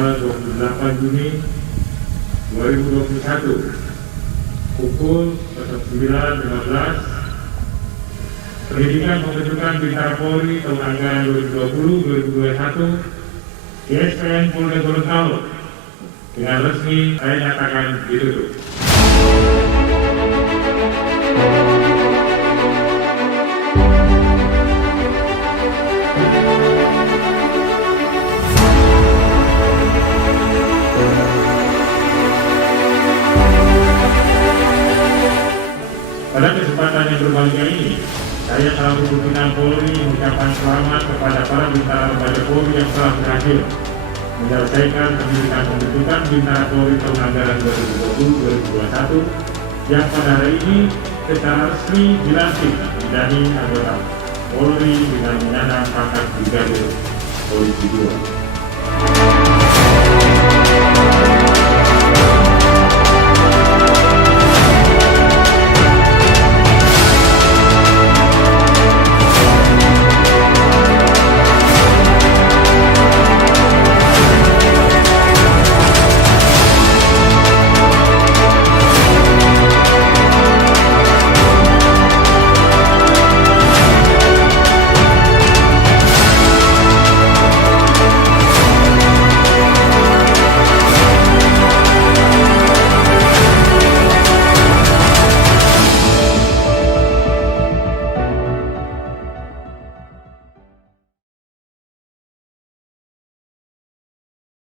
tanggal 28 Juni 2021 pukul 09.15 pendidikan pembentukan Bintara Polri tahun anggaran 2020-2021 di SPN Polda Gorontalo dengan resmi saya nyatakan ditutup. Pada kesempatan yang berbahagia ini, saya selaku pimpinan Polri mengucapkan selamat kepada para Bintara remaja Polri yang telah berhasil menyelesaikan pendidikan pembentukan Bintara Polri tahun anggaran 2020-2021 yang pada hari ini secara resmi dilantik menjadi anggota Polri dengan menyandang pangkat Brigadir Polisi 2.